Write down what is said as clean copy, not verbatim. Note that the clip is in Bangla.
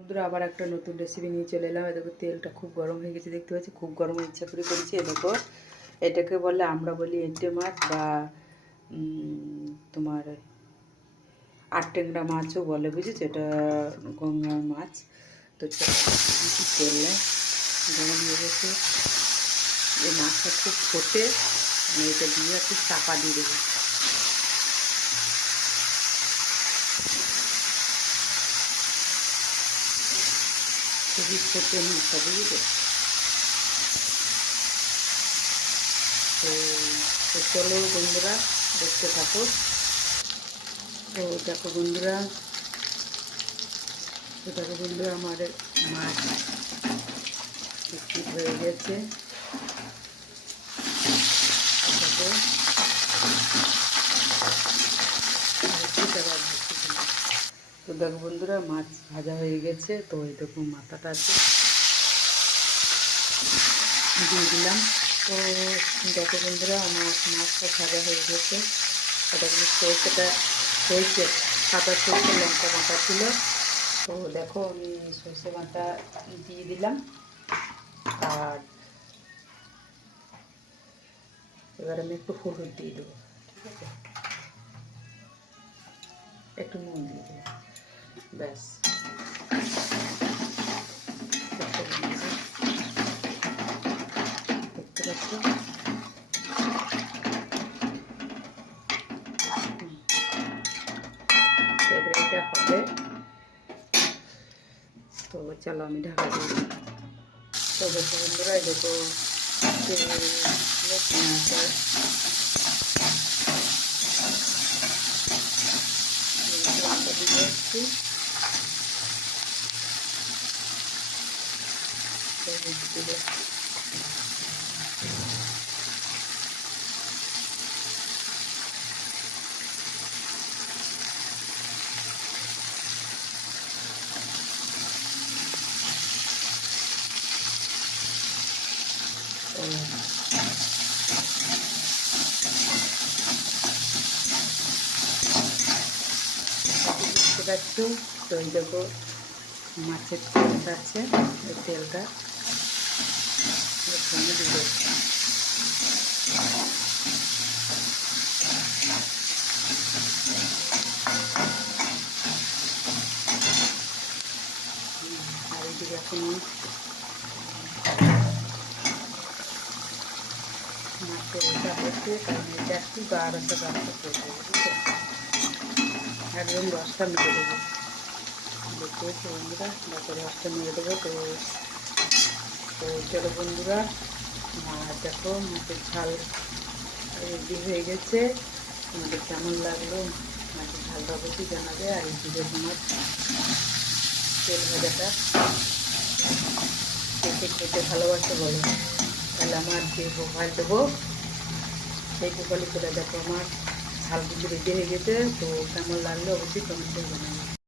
বন্ধুরা আবার একটা নতুন রেসিপি নিয়ে চলে এলাম। দেখো তেলটা খুব গরম হয়ে গেছে, দেখতে পাচ্ছি খুব গরম ইচ্ছা করে করেছি। দেখো এটাকে বলে, আমরা বলি এঁটে মাছ বা তোমার আটটেংরা মাছও বলে, বুঝেছো? এটা গঙ্গার মাছ। তো তেল গরম হয়ে গেছে, এই মাছটা খুব ফোটে, আমি এটা দিয়ে একটু চাপা দিয়ে দেবো। খুবই ফোটে মাছটা, বুঝেছো? তো চলো বন্ধুরা দেখতে থাকো। তো দেখো বন্ধুরা আমার মাছ বিক্রি হয়ে গেছে। তো দেখো বন্ধুরা মাছ ভাজা হয়ে গেছে। তো এই দেখো মাথাটা আছে দিয়ে দিলাম। তো দেখো বন্ধুরা আমার মাছটা ভাজা হয়ে গেছে। এটা কিন্তু সরষেটা হয়েছে, সাদা সরষে লঙ্কা বাটা ছিল। তো দেখো আমি সরষে বাটা দিয়ে দিলাম। আর এবার আমি একটু হলুদ দিয়ে দেবো, ঠিক আছে? একটু নুন দিয়ে দেবো, ব্যাস। দেখতে পাচ্ছ এবার এটা হবে। তো চলো আমি ঢাকা দিই। তো দেখো বন্ধুরা দেখো দিয়ে এসছি। দেখতে পাচ্ছ তো এই দেখো মাছের তেলটা আছে, এই তেলটা এখানে দিয়ে দেবো। আর এদিকে এখন মাছের এটা হচ্ছে, কারণ এটা একটু গা রসা গাছটা করে দেবো, বুঝছো? একদম রসটা মেরে দেবো। দেখতে হচ্ছে বন্ধুরা, দেখো রসটা মেরে দেবো। তো চলো বন্ধুরা দেখো মাছের ঝাল রেডি হয়ে গেছে। তোমাদের কেমন লাগলো মাছের ঝালটা অবশ্যই জানাবে। আর এই দিকে তোমার তেল ভাজাটা খেতে খেতে ভালোবাসে বলো, তাহলে আমার যে প্রোফাইল দেবো সেই প্রোফাইলে চলে দেখো আমার ঝাল কিন্তু রেডি হয়ে গেছে। তো কেমন লাগলো অবশ্যই কমেন্টে জানাবে।